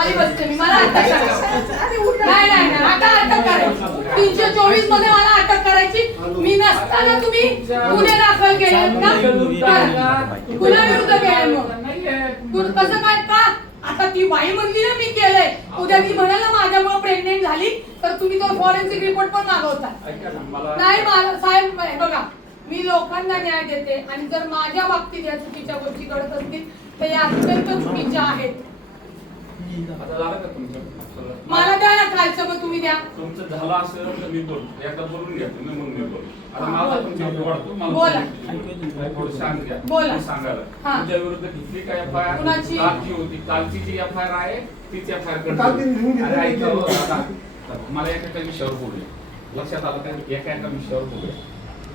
खाली बसते मी मला अटक करायची. नाही नाही नाही. आता अटक करायची. तीनशे चोवीसमध्ये मला अटक करायची. मी नसताना तुम्ही गुन्हे दाखल केले ना गुन्हा विरुद्ध केले मग कसं काय का? आता ती बाई म्हणली ना मी केलंय. उद्या ती म्हणाल ना माझ्यामुळे प्रेग्नेंट झाली तर तुम्ही तो फॉरेन्सिक रिपोर्ट पण मागवता. नाही मला साहेब बघा. मी लोकांना न्याय देते आणि जर माझ्या बाबतीत या चुकीच्या गोष्टी घडत असतील तर या अत्यंत चुकीच्या आहेत. मला द्या ना खालचं मग तुम्ही द्या. तुमचं झालं असेल तर मी बोलतो एकदा बोलून घ्या तुम्ही म्हणून मी बोलतो आता माझा तुमच्या वाढतो मला बोला. तुम्ही थोडं सांग घ्या. बोला. मी सांगायला. हा. तुमच्या विरुद्ध घेतली काय एफ आय कुणाची? कालची होती. कालची जी एफ आय आर आहे तीच एफ आय काल ती लिहून घेतली हो, नाही. दादा. मला एका एका विषयावर बोलूया. लक्षात आलं काय एका एका विषयावर बोलूया.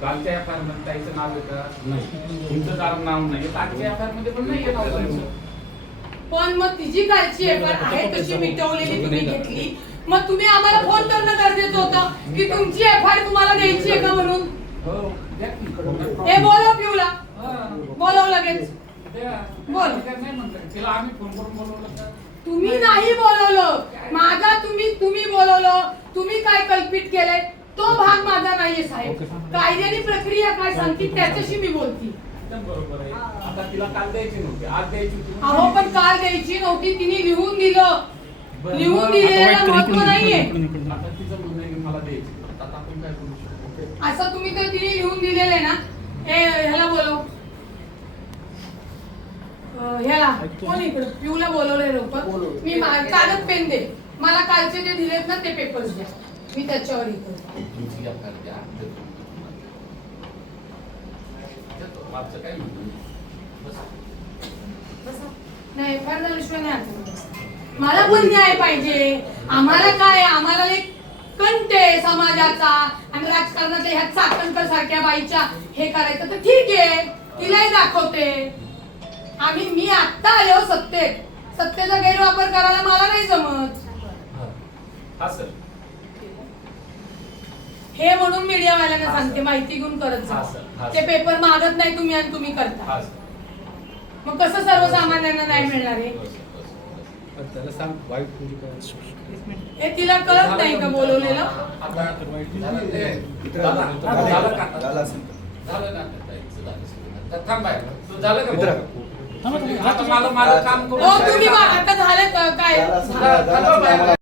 कालच्या एफ आय आरमध्ये ताईचं नाव येतं? नाही. तुमचं नाव नाव नाही. आजच्या एफ आय आरमध्ये पण नाही येत. पण मग तिची कालची एफ आहे तशी मिटवलेली तुम्ही घेतली. मग तुम्ही आम्हाला फोन करणं गरजेचं होतं की तुमची एफ आय तुम्हाला द्यायची आहे का म्हणून? हो. हे बोलव पिऊला. हा. बोलव लगेच. बोल. तुम्ही नाही बोलवलं. माझा तुम्ही तुम्ही बोलवलं. तुम्ही काय कल्पित केलंय? तो भाग माझा नाहीये साहेब. कायद्याने प्रक्रिया काय सांगते त्याच्याशी मी बोलती. एकदम बरोबर आहे. आता तिला काल द्यायची नव्हती आज द्यायची होती. अहो पण काल द्यायची नव्हती तिने लिहून दिलं. लिहून दिलेलं महत्त्व नाहीये. आता तिचं म्हणणं आहे की मला द्यायची. आता आपण काय करू शकतो? असं तुम्ही तर तिने लिहून दिलेलं आहे ना. ए ह्याला बोलव. ह्याला. कोण इकडं? पिऊला बोलवलंय लोक मी कागद पेन दे. मला कालचे जे दिलेत ना ते पेपर्स द्या. मी त्याच्यावर हे करते. तुमची या फार द्या देतो. देतो. मागचं म्हणणं नाही. फार झाल्याशिवाय नाही. मला पण न्याय पाहिजे. आम्हाला काय? आम्हाला एक कंट आहे समाजाचा. आणि राजकारणातल्या ह्या चाकणकर सारख्या बाईच्या हे करायचं तर ठीक आहे. तिलाही दाखवते. आम्ही मी आत्ता आले हो सत्तेत. सत्तेचा गैरवापर करायला मला नाही जमत. हा. सर. हे म्हणून मीडियावाल्यांना सांगते माहिती घेऊन करत. जा. ते. पेपर मागत नाही तुम्ही आणि तुम्ही करता हा मग कसं सर्वसामान्यांना नाही मिळणार आहे बस, बस, बस. त्याला सांग वाईट तुझी काय हे तिला कळत नाही का बोलवलेलं झालं काम हो काय